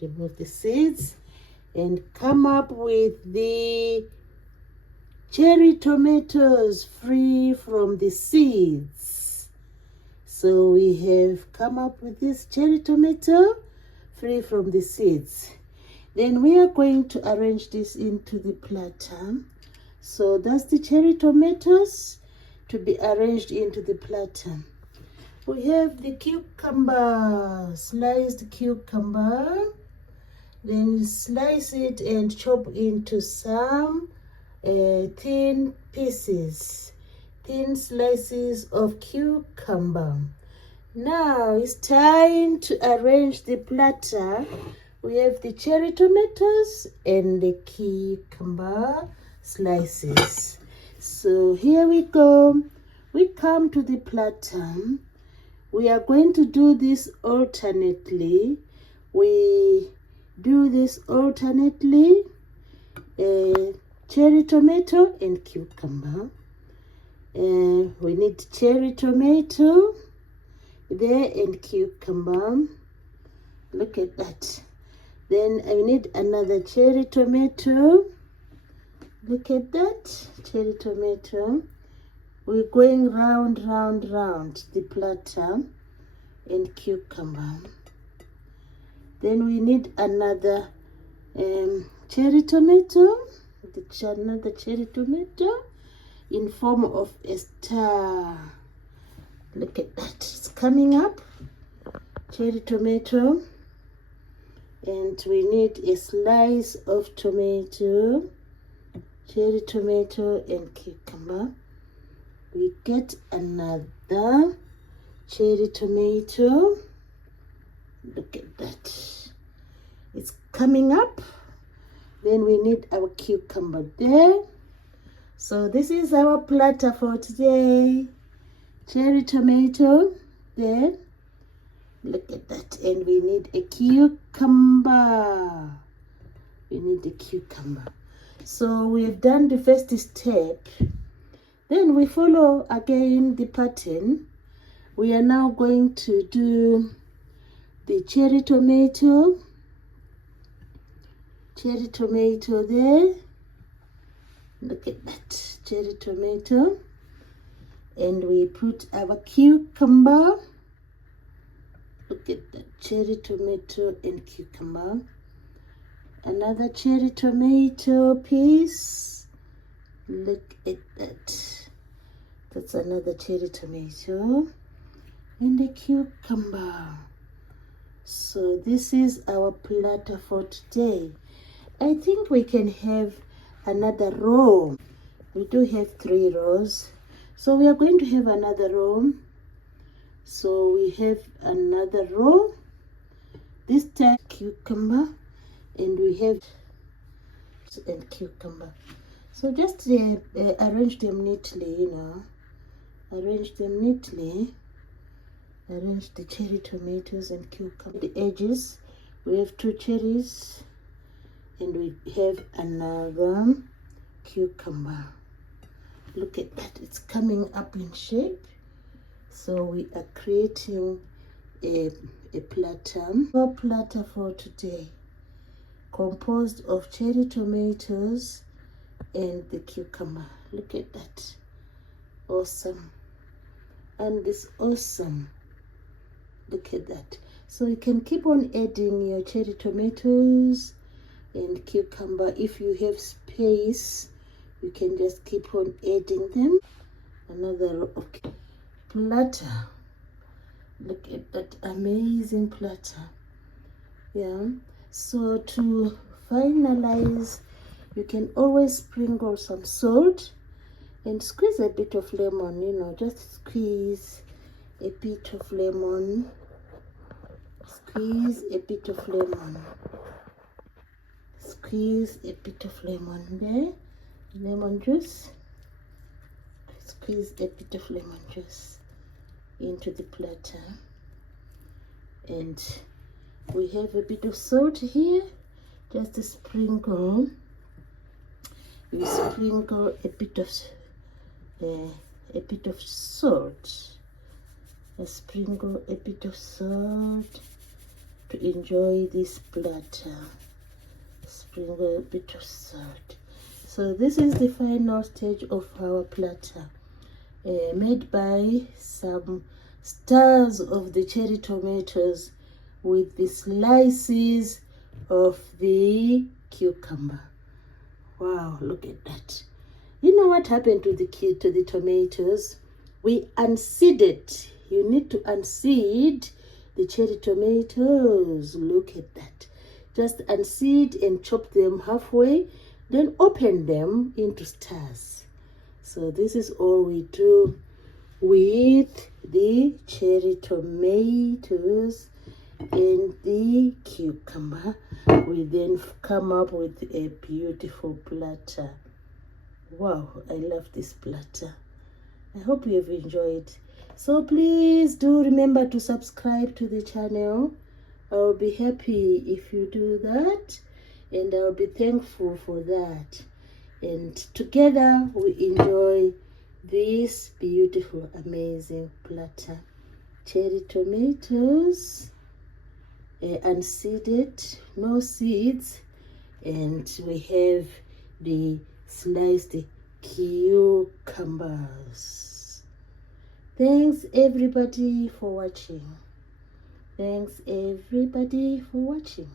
remove the seeds and come up with the cherry tomatoes free from the seeds. So we have come up with this cherry tomato free from the seeds. Then we are going to arrange this into the platter. So that's the cherry tomatoes to be arranged into the platter. We have the cucumber, sliced cucumber. Then slice it and chop into some thin pieces, thin slices of cucumber. Now it's time to arrange the platter. We have the cherry tomatoes and the cucumber slices. So here we go. We come to the platter. We are going to do this alternately. We do this alternately. Cherry tomato and cucumber. We need cherry tomato there and cucumber. Look at that. Then I need another cherry tomato. Look at that, cherry tomato. We're going round the platter and cucumber. Then we need another cherry tomato, another cherry tomato in form of a star. Look at that, it's coming up. Cherry tomato. And we need a slice of tomato, cherry tomato and cucumber. We get another cherry tomato. Look at that, it's coming up. Then we need our cucumber there. So this is our platter for today. Cherry tomato there. Look at that. And we need a cucumber. We need a cucumber. So we've done the first step. Then we follow again the pattern. We are now going to do the cherry tomato there. Look at that, cherry tomato. And we put our cucumber. Look at that, cherry tomato and cucumber. Another cherry tomato piece. Look at that. That's another cherry tomato and a cucumber. So this is our platter for today. I think we can have another row. We do have 3 rows. So we are going to have another row. So we have another row. This time cucumber, and we have and cucumber. So just arrange them neatly, arrange them neatly. Arrange the cherry tomatoes and cucumber. The edges, we have 2 cherries, and we have another cucumber. Look at that, it's coming up in shape. So we are creating a platter. Our platter for today, composed of cherry tomatoes and the cucumber. Look at that, awesome. And this awesome, look at that. So you can keep on adding your cherry tomatoes and cucumber. If you have space, you can just keep on adding them. Another row of platter. Look at that amazing platter. Yeah, so to finalize, you can always sprinkle some salt and squeeze a bit of lemon, just squeeze a bit of lemon. Squeeze a bit of lemon. Squeeze a bit of lemon there. Lemon juice. Squeeze a bit of lemon juice into the platter. And we have a bit of salt here. Just a sprinkle. We sprinkle a bit of salt. Sprinkle a bit of salt to enjoy this platter. Sprinkle a bit of salt. So this is the final stage of our platter, made by some stars of the cherry tomatoes with the slices of the cucumber. Wow, look at that. You know what happened to the tomatoes? We unseeded. You need to unseed the cherry tomatoes. Look at that. Just unseed and chop them halfway, then open them into stars. So this is all we do with the cherry tomatoes and the cucumber. We then come up with a beautiful platter. Wow, I love this platter. I hope you have enjoyed. So please do remember to subscribe to the channel. I'll be happy if you do that, and I'll be thankful for that. And together we enjoy this beautiful, amazing platter. Cherry tomatoes, unseeded, no seeds, and we have the sliced cucumbers. Thanks everybody for watching. Thanks everybody for watching.